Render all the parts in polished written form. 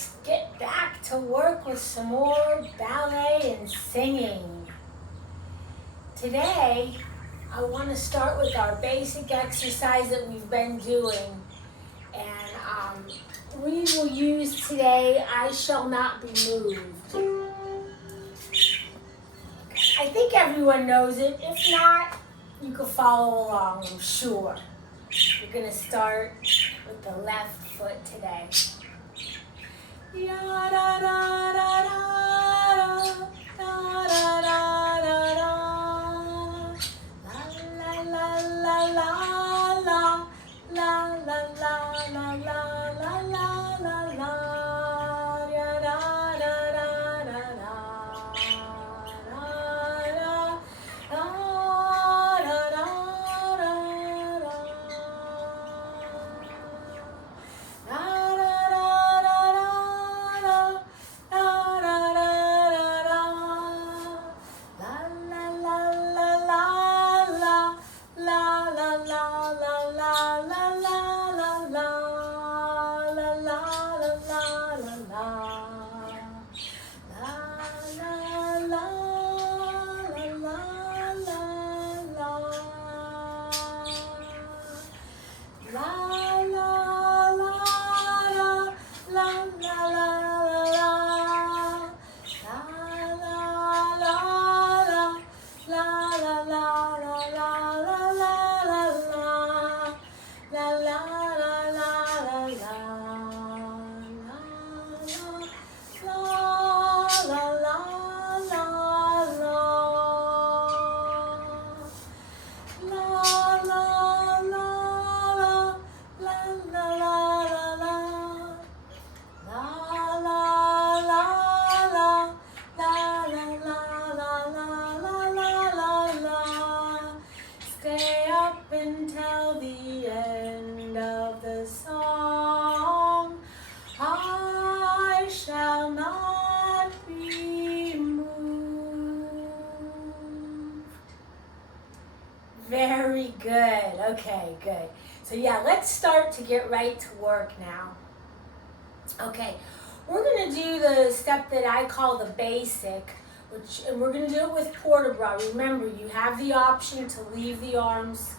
let's get back to work with some more ballet and singing. Today, I want to start with our basic exercise that we've been doing. And we will use today, I shall not be moved. I think everyone knows it. If not, you can follow along, I'm sure. We're going to start with the left foot today. Very good. Okay, good. So yeah, let's start to get right to work now. Okay, we're going to do the step that I call the basic, and we're going to do it with port de bras. Remember, you have the option to leave the arms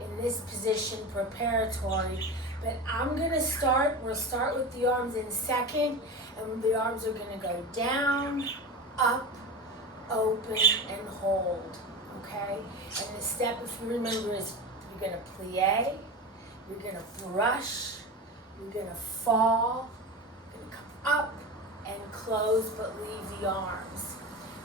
in this position preparatory, but I'm going to we'll start with the arms in second, and the arms are going to go down, up, open, and hold. Okay, and the step, if you remember, is you're going to plie, you're going to brush, you're going to fall, you're going to come up and close but leave the arms.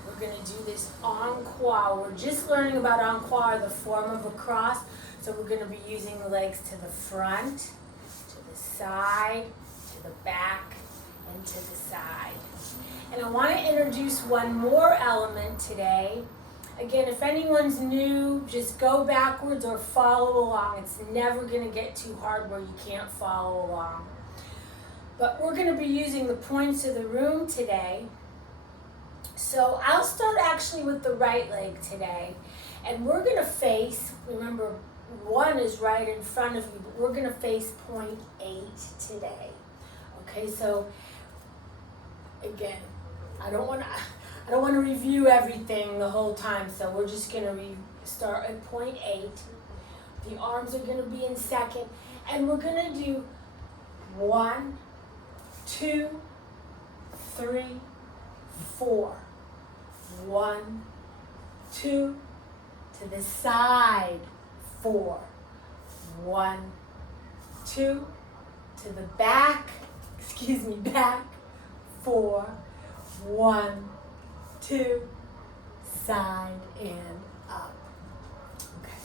We're going to do this en croix. We're just learning about en croix, the form of a cross, so we're going to be using the legs to the front, to the side, to the back, and to the side. And I want to introduce one more element today. Again, if anyone's new, just go backwards or follow along. It's never going to get too hard where you can't follow along. But we're going to be using the points of the room today. So I'll start actually with the right leg today. And we're going to face, remember, one is right in front of you, but we're going to face point 8 today. Okay, so again, I don't want to review everything the whole time, so we're just going to start at point 8. The arms are going to be in second, and we're going to do 1, 2, 3, 4. 1, 2, to the side, 4. 1, 2, to the back, back, 4. 1, 2, side and up. Okay.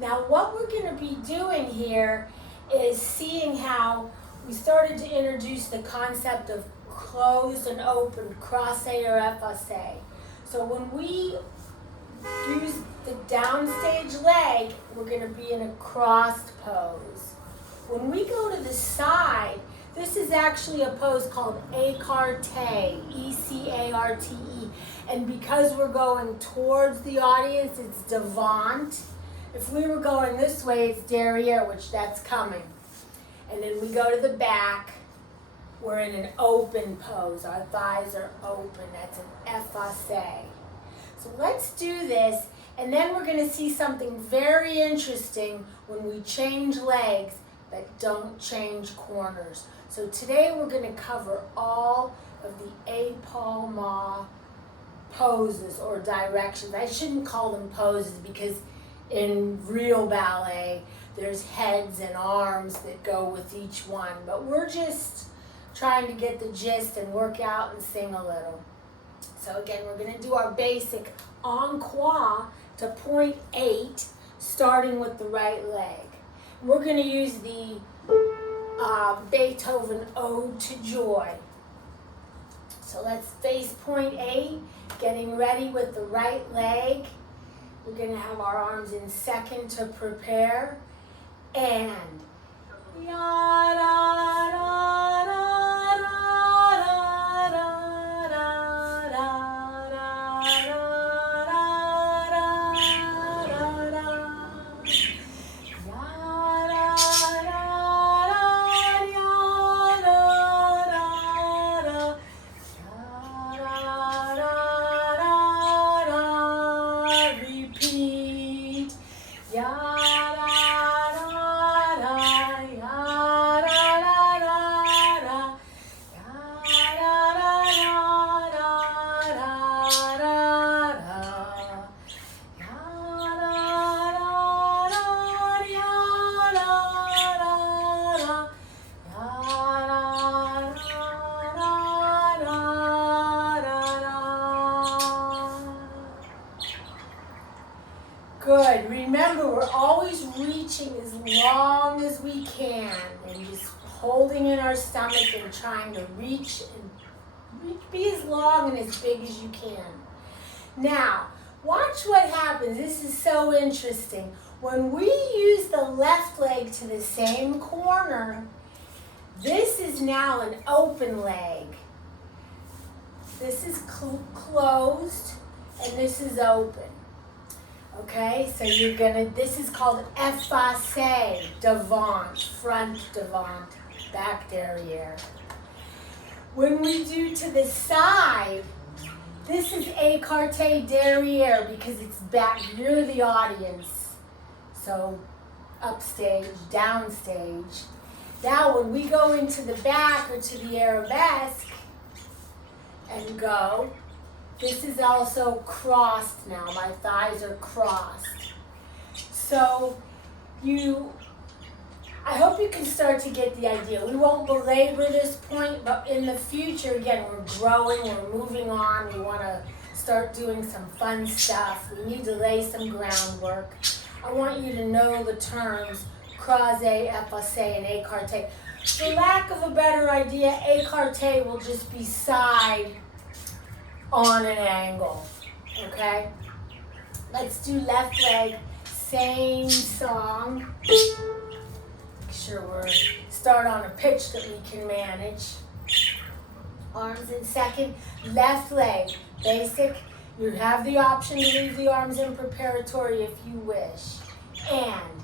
Now what we're going to be doing here is seeing how we started to introduce the concept of closed and open, croisé or effacé. So when we use the downstage leg, we're going to be in a crossed pose. When we go to the side, this is actually a pose called écarté, E-C-A-R-T-E. And because we're going towards the audience, it's devant. If we were going this way, it's derrière, which that's coming. And then we go to the back, we're in an open pose. Our thighs are open. That's an effacé. So let's do this, and then we're going to see something very interesting when we change legs that don't change corners. So today we're going to cover all of the épaulement poses or directions. I shouldn't call them poses because in real ballet there's heads and arms that go with each one, but we're just trying to get the gist and work out and sing a little. So again, we're going to do our basic en croix to point 8, starting with the right leg. We're going to use the Beethoven Ode to Joy. So let's face point 8, getting ready with the right leg. We're going to have our arms in second to prepare. And repeat. Good. Remember, we're always reaching as long as we can and just holding in our stomach and trying to reach and be as long and as big as you can. Now, watch what happens. This is so interesting. When we use the left leg to the same corner, this is now an open leg. This is closed and this is open. Okay, so this is called effacé, devant, front devant, back derrière. When we do to the side, this is écarté derrière because it's back, you're the audience. So upstage, downstage. Now when we go into the back or to the arabesque and go, this is also crossed now. My thighs are crossed. So I hope you can start to get the idea. We won't belabor this point, but in the future, again, we're growing, we're moving on. We want to start doing some fun stuff. We need to lay some groundwork. I want you to know the terms croisé, effacé, and écarté. For lack of a better idea, écarté will just be side on an angle, okay? Let's do left leg, same song. Make sure we're start on a pitch that we can manage. Arms in second, left leg, basic. You have the option to leave the arms in preparatory if you wish. And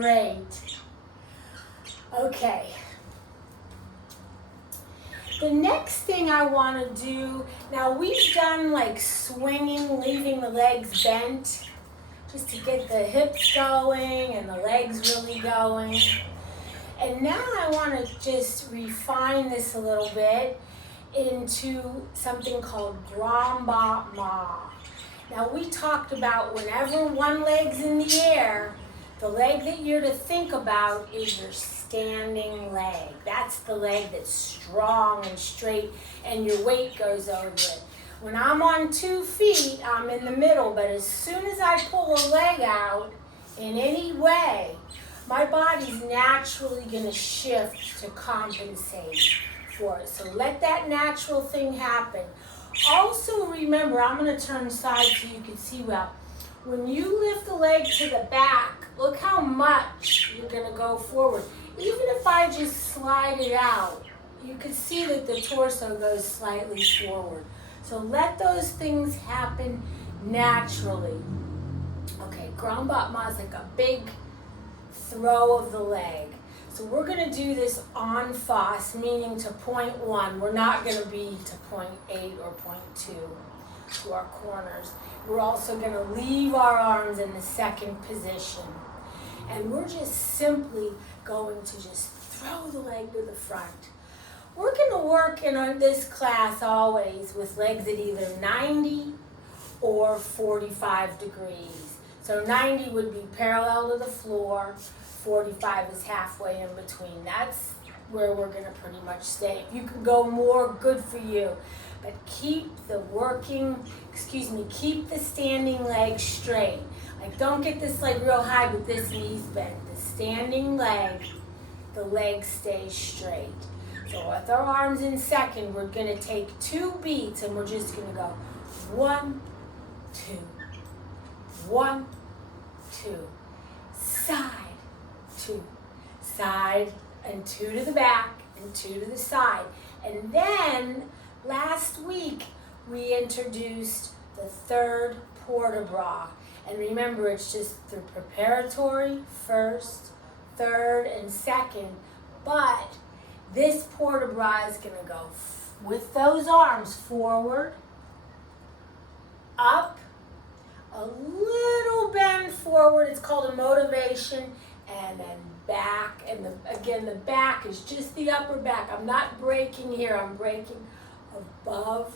great. Okay. The next thing I want to do, now we've done like swinging, leaving the legs bent, just to get the hips going and the legs really going. And now I want to just refine this a little bit into something called grand battement. Now we talked about whenever one leg's in the air, The leg that you're to think about is your standing leg. That's the leg that's strong and straight and your weight goes over it. When I'm on 2 feet, I'm in the middle, but as soon as I pull a leg out in any way, my body's naturally going to shift to compensate for it. So let that natural thing happen. Also remember, I'm going to turn side so you can see well. When you lift the leg to the back, look how much you're going to go forward. Even if I just slide it out, you can see that the torso goes slightly forward. So let those things happen naturally. Okay, Grand Battement is like a big throw of the leg. So we're going to do this en face, meaning to point 1. We're not going to be to point 8 or point 2 to our corners. We're also going to leave our arms in the second position. And we're just simply going to just throw the leg to the front. We're going to work in this class always with legs at either 90 or 45 degrees. So 90 would be parallel to the floor, 45 is halfway in between. That's where we're going to pretty much stay. If you can go more, good for you. But keep the keep the standing leg straight. Like don't get this leg real high with this knees bent. The standing leg, the leg stays straight. So with our arms in second, we're going to take 2 beats and we're just going to go 1, 2, 1, 2, side, 2, side, and 2 to the back, and 2 to the side. And then, last week, we introduced the third port de bras. And remember, it's just the preparatory, first, third, and second. But this port de bras is going to go with those arms forward, up, a little bend forward. It's called a motivation, and then back. And again, the back is just the upper back. I'm not breaking here. I'm breaking above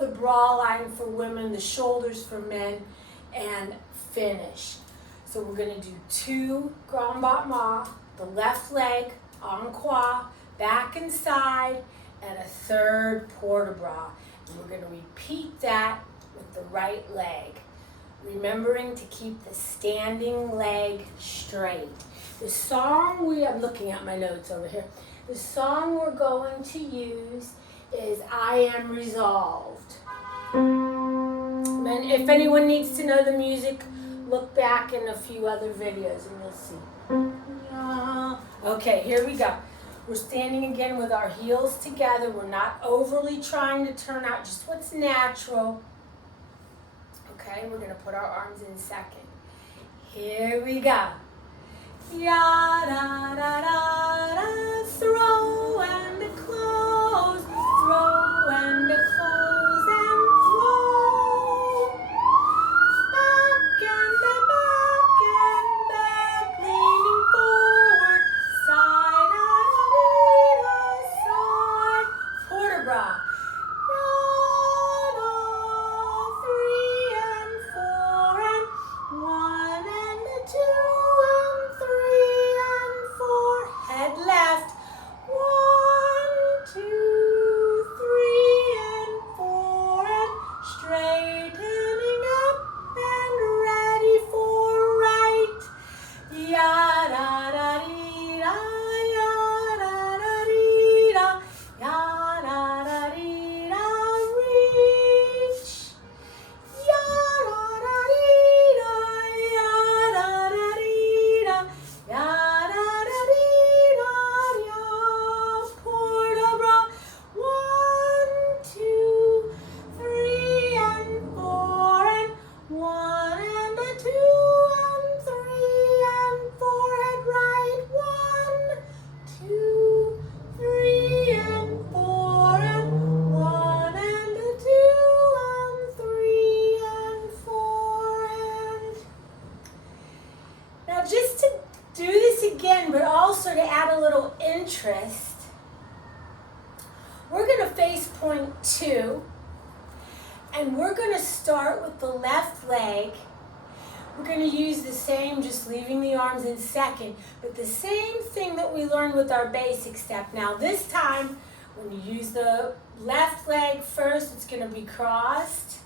the bra line for women, the shoulders for men, and finish. So we're going to do 2 Grand Battement, the left leg, en croix, back and side, and a third port de bras. And we're going to repeat that with the right leg, remembering to keep the standing leg straight. The song I'm looking at my notes over here. The song we're going to use is I Am Resolved. And if anyone needs to know the music, look back in a few other videos and you'll see. Okay, here we go. We're standing again with our heels together. We're not overly trying to turn out, just what's natural. Okay, we're going to put our arms in second. Here we go. Ya da da da da, throw and close, throw and close and throw. Back and back, leaning forward, side da da side, port de bras. We're going to face point 2, and we're going to start with the left leg. We're going to use the same, just leaving the arms in second, but the same thing that we learned with our basic step. Now this time, when you use the left leg first, it's going to be crossed.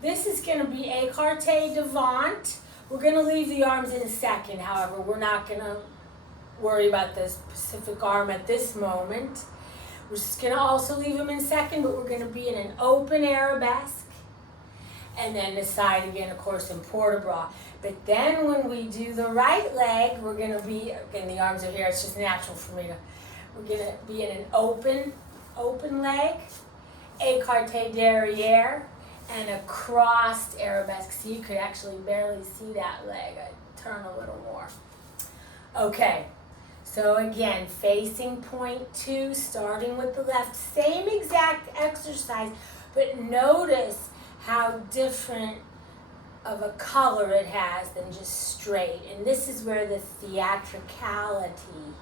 This is going to be écarté devant. We're going to leave the arms in second, however. We're not going to worry about the specific arm at this moment. We're just going to also leave them in second, but we're going to be in an open arabesque. And then the side again, of course, in port-de-bras. But then when we do the right leg, we're going to be, again, the arms are here, it's just natural for me to, we're going to be in an open leg, écarté derrière, and a crossed arabesque. So you could actually barely see that leg. I turn a little more. Okay, so again, facing point 2, starting with the left, same exact exercise, but notice how different of a color it has than just straight. And this is where the theatricality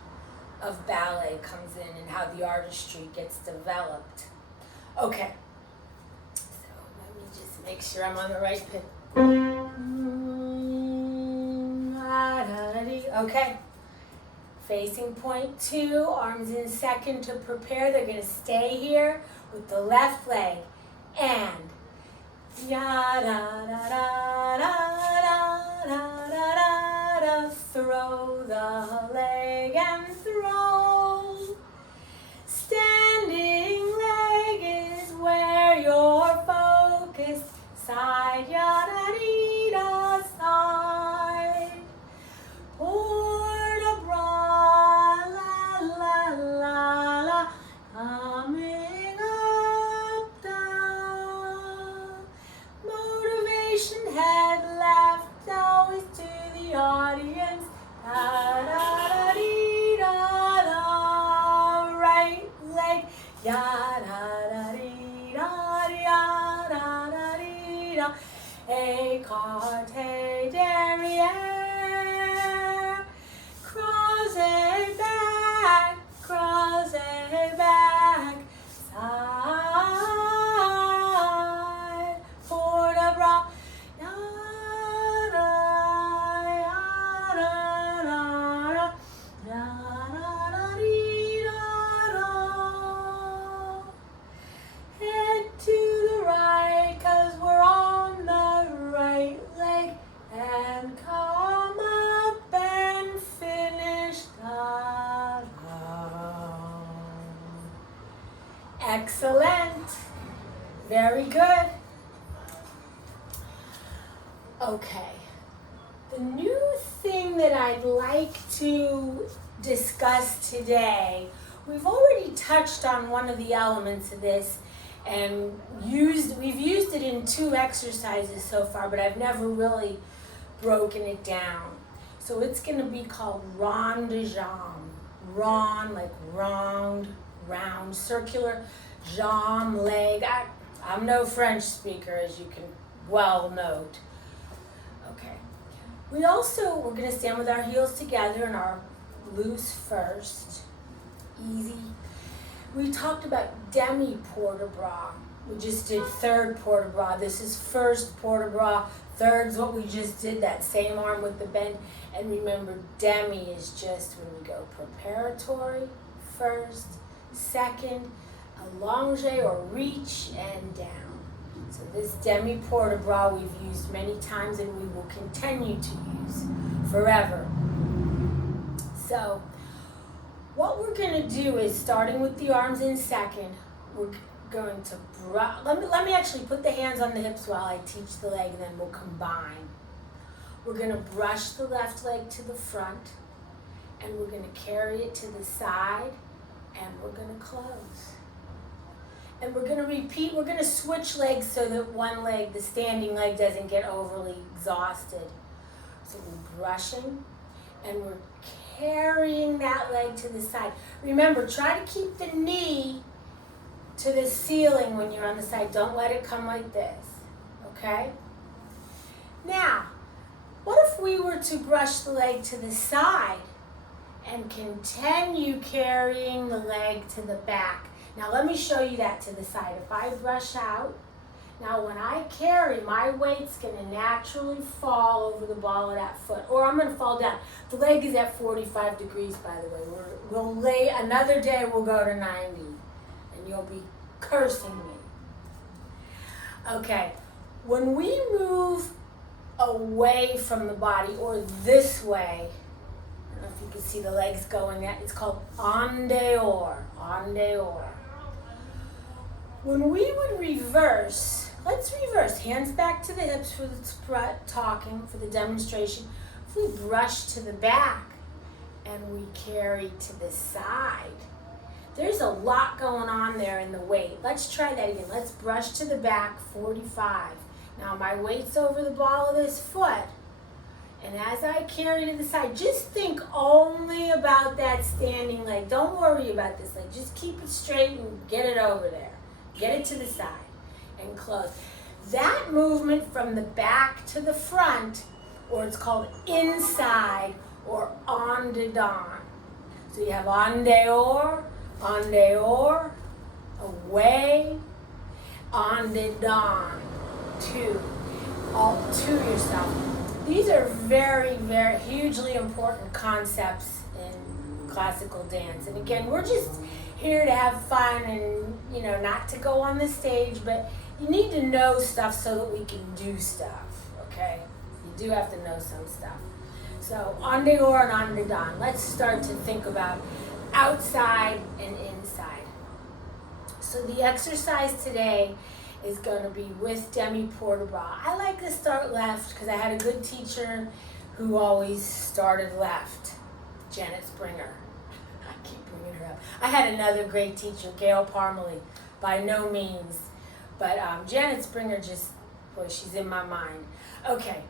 of ballet comes in and how the artistry gets developed. Okay, so let me just make sure I'm on the right pitch. Okay, facing point 2, arms in second to prepare. They're going to stay here with the left leg and ya da da da da da da da, throw the leg and throw. Standing leg is where you're focused. Side ya da dee da side. Port-de-bras, la la la la, coming up down. Motivation head left, always to the audience. Da da da dee da da. Right leg, ya da da dee da ya da da dee da. Écarté derrière. Croisé back, side, port-de-bras, ya da ya da da da, ya da da dee da da. Head to the right, 'cause we're on the right leg, and come up and finish down. Excellent. Very good. Okay. The new thing that I'd like to discuss today, we've already touched on one of the elements of this and we've used it in 2 exercises so far, but I've never really broken it down. So it's going to be called rond de jambe. Rond, like round, circular, jambe, leg. I'm no French speaker, as you can well note. Okay. We're going to stand with our heels together and our loose first. Easy. We talked about demi port-de-bras. We just did third port-de-bras. This is first port-de-bras. Third's what we just did, that same arm with the bend. And remember, demi is just when we go preparatory, first, second, allonge or reach, and down. So this demi port-de-bras we've used many times and we will continue to use forever. So what we're going to do is, starting with the arms in second, we're going to brush. Let me actually put the hands on the hips while I teach the leg, and then we'll combine. We're going to brush the left leg to the front, and we're going to carry it to the side, and we're going to close. And we're going to repeat. We're going to switch legs so that one leg, the standing leg, doesn't get overly exhausted. So we're brushing, and we're carrying that leg to the side. Remember, try to keep the knee to the ceiling when you're on the side. Don't let it come like this, okay? Now, what if we were to brush the leg to the side and continue carrying the leg to the back? Now, let me show you that to the side. If I brush out Now when I carry, my weight's going to naturally fall over the ball of that foot, or I'm going to fall down. The leg is at 45 degrees, by the way. We'll lay, another day we'll go to 90, and you'll be cursing me. Okay, when we move away from the body, or this way, I don't know if you can see the legs going, it's called en dehors, en dehors. When we would reverse, let's reverse. Hands back to the hips for the talking, for the demonstration. If we brush to the back and we carry to the side, there's a lot going on there in the weight. Let's try that again. Let's brush to the back, 45. Now my weight's over the ball of this foot. And as I carry to the side, just think only about that standing leg. Don't worry about this leg. Just keep it straight and get it over there. Get it to the side and close. That movement from the back to the front, or it's called inside or en dedans. So you have en dehors, away, en dedans, all to yourself. These are very, very hugely important concepts in classical dance. And again, we're just here to have fun and, not to go on the stage, but you need to know stuff so that we can do stuff, okay? You do have to know some stuff. So, en dehors and en dedans. Let's start to think about outside and inside. So the exercise today is going to be with demi-port-de-bras. I like to start left because I had a good teacher who always started left, Janet Springer. I keep bringing her up. I had another great teacher, Gail Parmalee, by no means. But Janet Springer she's in my mind. Okay,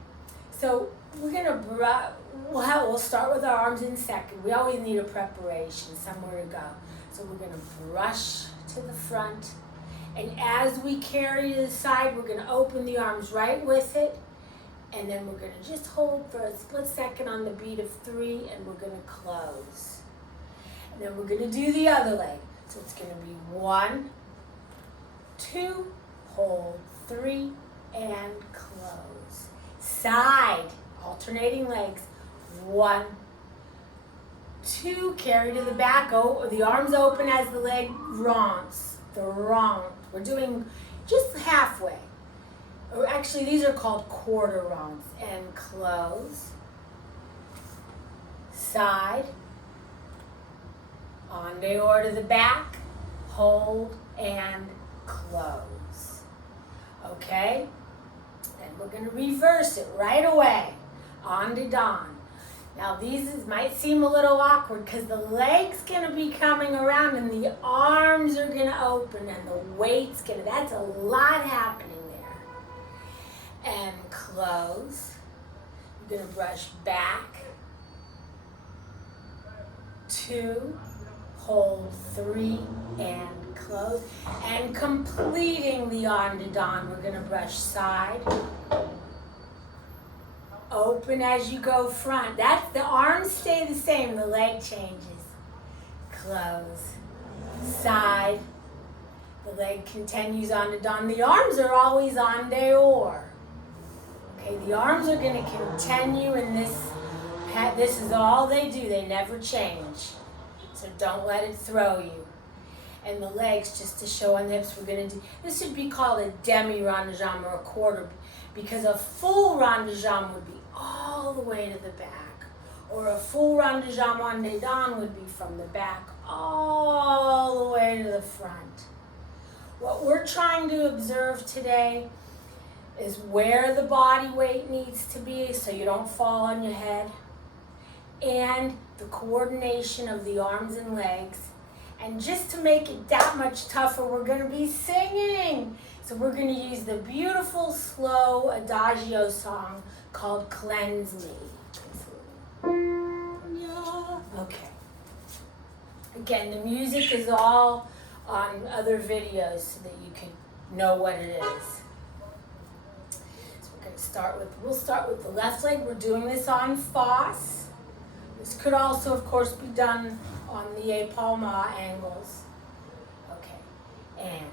so we're going to, we'll start with our arms in second. We always need a preparation, somewhere to go. So we're going to brush to the front. And as we carry to the side, we're going to open the arms right with it. And then we're going to just hold for a split second on the beat of 3, and we're going to close. And then we're going to do the other leg. So it's going to be 1, 2, hold, 3, and close. Side, alternating legs. 1, 2, carry to the back. The arms open as the leg rounds. The round. We're doing just halfway. Or actually, these are called quarter rounds. And close. Side. En dehors to the back. Hold and close. Okay? Then we're going to reverse it right away. En dedans. Now these might seem a little awkward because the leg's going to be coming around and the arms are going to open and the weight's going to, that's a lot happening there. And close. You're going to brush back. 2, hold, 3, and close. And completing the en dedans, we're going to brush side. Open as you go front. The arms stay the same, the leg changes. Close. Side. The leg continues en dedans. The arms are always en dehors. Okay, the arms are going to continue in this. This is all they do. They never change. So don't let it throw you. And the legs, just to show on the hips, we're going to do, this would be called a demi-rond de jambe or a quarter, because a full rond de jambe would be all the way to the back, or a full rond de jambe en dedans would be from the back all the way to the front. What we're trying to observe today is where the body weight needs to be so you don't fall on your head, and the coordination of the arms and legs. And just to make it that much tougher, we're going to be singing. So we're going to use the beautiful, slow adagio song called Cleanse Me. Okay. Again, the music is all on other videos so that you can know what it is. So we're going to we'll start with the left leg. We're doing this on Foss. This could also, of course, be done on the épaulement angles. Okay, and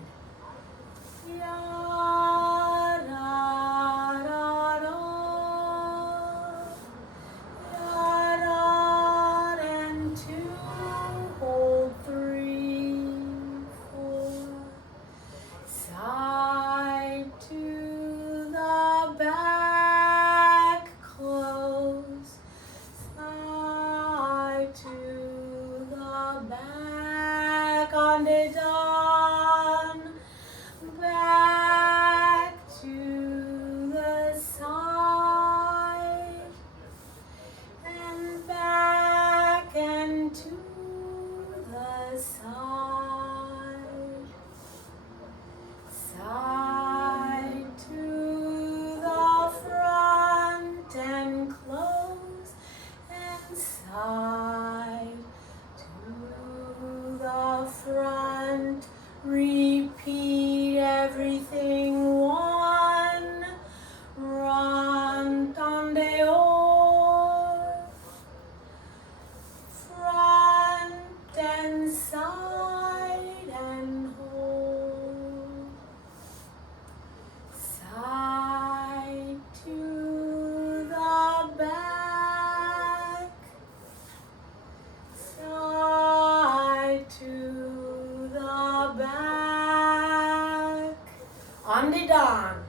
On the dawn.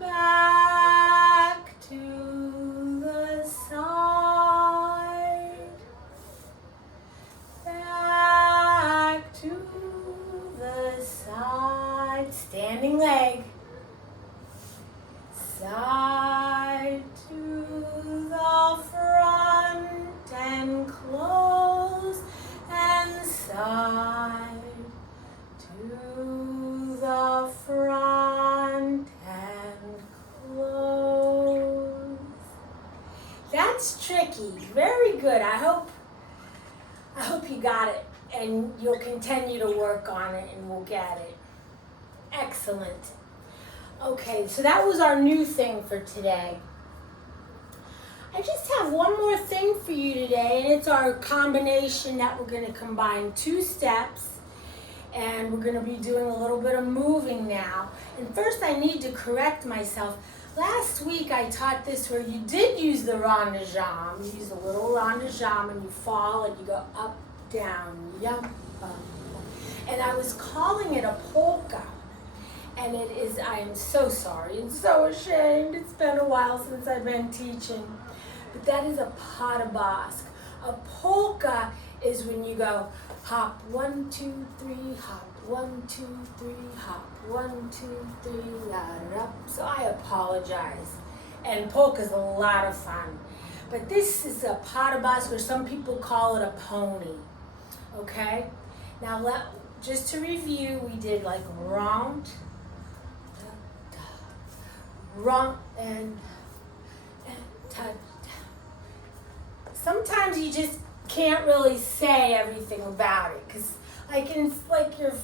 Back to the side. Back to the side. Standing leg. Side to the front and close. And side to the front and close. That's tricky. Very good. I hope you got it, and you'll continue to work on it and we'll get it. Excellent. Okay, so that was our new thing for today. I just have one more thing for you today, and it's our combination that we're going to combine 2 steps, and we're going to be doing a little bit of moving now. And first I need to correct myself. Last week I taught this where you did use the rond de jambe. You use a little rond de jambe and you fall and you go up, down, up, up. And I was calling it a polka. And it is, I am so sorry and so ashamed. It's been a while since I've been teaching. But that is a pas de basque. A polka is when you go hop, 1, 2, 3, hop, 1, 2, 3, hop, 1, 2, 3, la-da-da. So I apologize. And polka's a lot of fun. But this is a pas de basque, or some people call it a pony. Okay? Now just to review, we did like round, round, and ta. Sometimes you just can't really say everything about it, because you're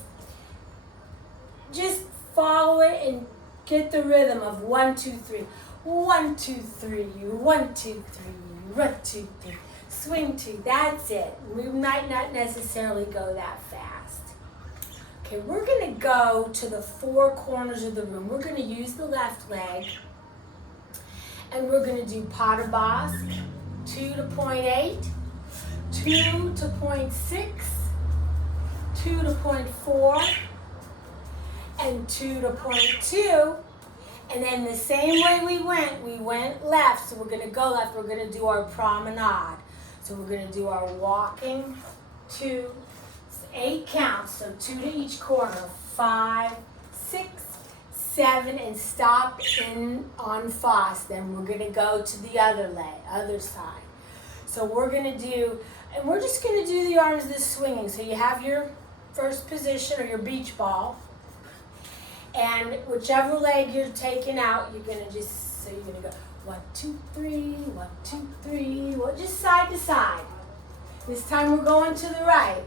just follow it and get the rhythm of 1, 2, 3, 1, 2, 3, 1, 2, 3, 1, 2, 3, swing 2. That's it. We might not necessarily go that fast. Okay, we're going to go to the 4 corners of the room. We're going to use the left leg, and we're going to do pas de basque, 2 to point 8, 2 to point 6, 2 to point 4, and 2 to point 2. And then the same way we went left. So we're going to go left. We're going to do our promenade. So we're going to do our walking, 2, 8 counts. So 2 to each corner, 5, 6, 7, and stop in on fast. Then we're going to go to the other leg, other side. So we're going to do, and we're just going to do the arms this swinging. So you have your first position or your beach ball. And whichever leg you're taking out, you're going to just, so you're going to go 1, 2, 3, 1, 2, 3, well, just side to side. This time we're going to the right.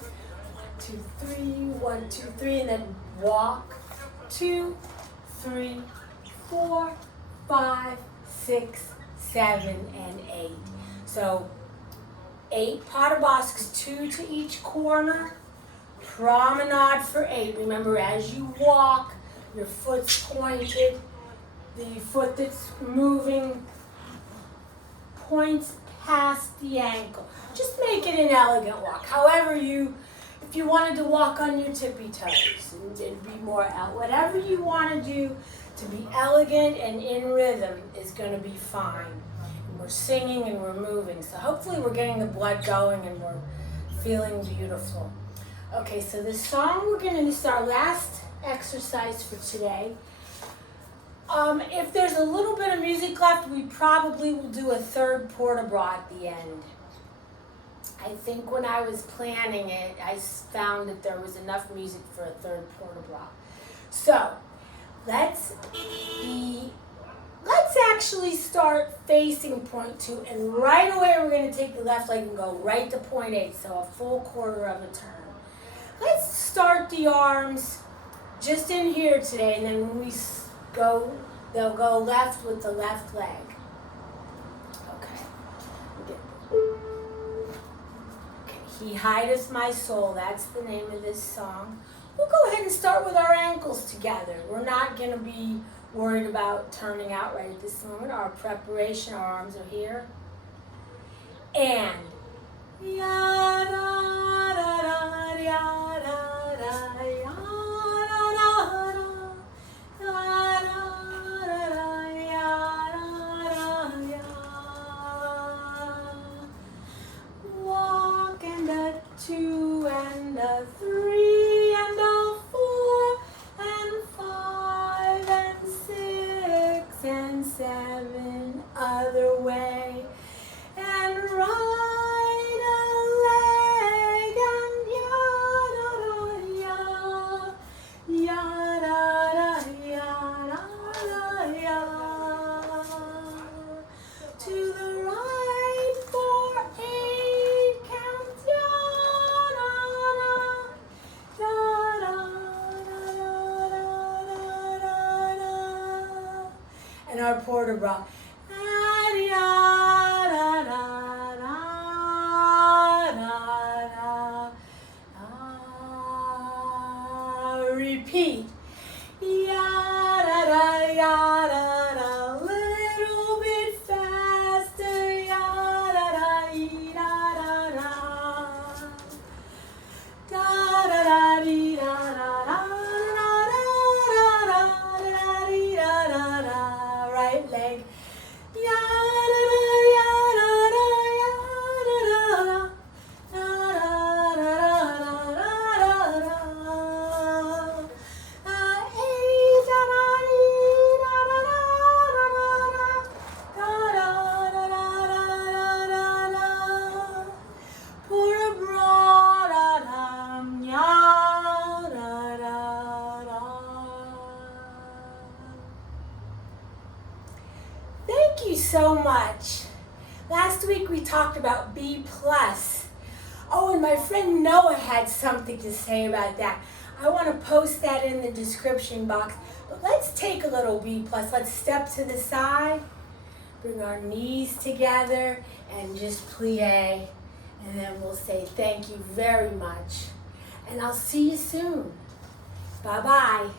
1, 2, 3, 1, 2, 3, and then walk. 2, 3, 4, 5, 6, 7, and 8. So 8 pas de basques, 2 to each corner. Promenade for 8. Remember, as you walk, your foot's pointed. The foot that's moving points past the ankle. Just make it an elegant walk. However if you wanted to walk on your tippy toes, it'd be more, whatever you want to do to be elegant and in rhythm is going to be fine. And we're singing and we're moving. So hopefully we're getting the blood going and we're feeling beautiful. Okay, so the song this is our last exercise for today. If there's a little bit of music left, we probably will do a third port de bras at the end. I think when I was planning it, I found that there was enough music for a third port de bras. So, let's actually start facing point 2, and right away we're going to take the left leg and go right to point 8, so a full quarter of a turn. Let's start the arms just in here today, and then when we go, they'll go left with the left leg. Okay. He hideth my soul. That's the name of this song. We'll go ahead and start with our ankles together. We're not going to be worried about turning out right at this moment. Our preparation, our arms are here. And and our port de bras. Repeat. Little bit faster. Right leg. Thank you so much. Last week we talked about B+. Oh, and my friend Noah had something to say about that. I want to post that in the description box. But let's take a little B+. Let's step to the side, bring our knees together, and just plie. And then we'll say thank you very much. And I'll see you soon. Bye-bye.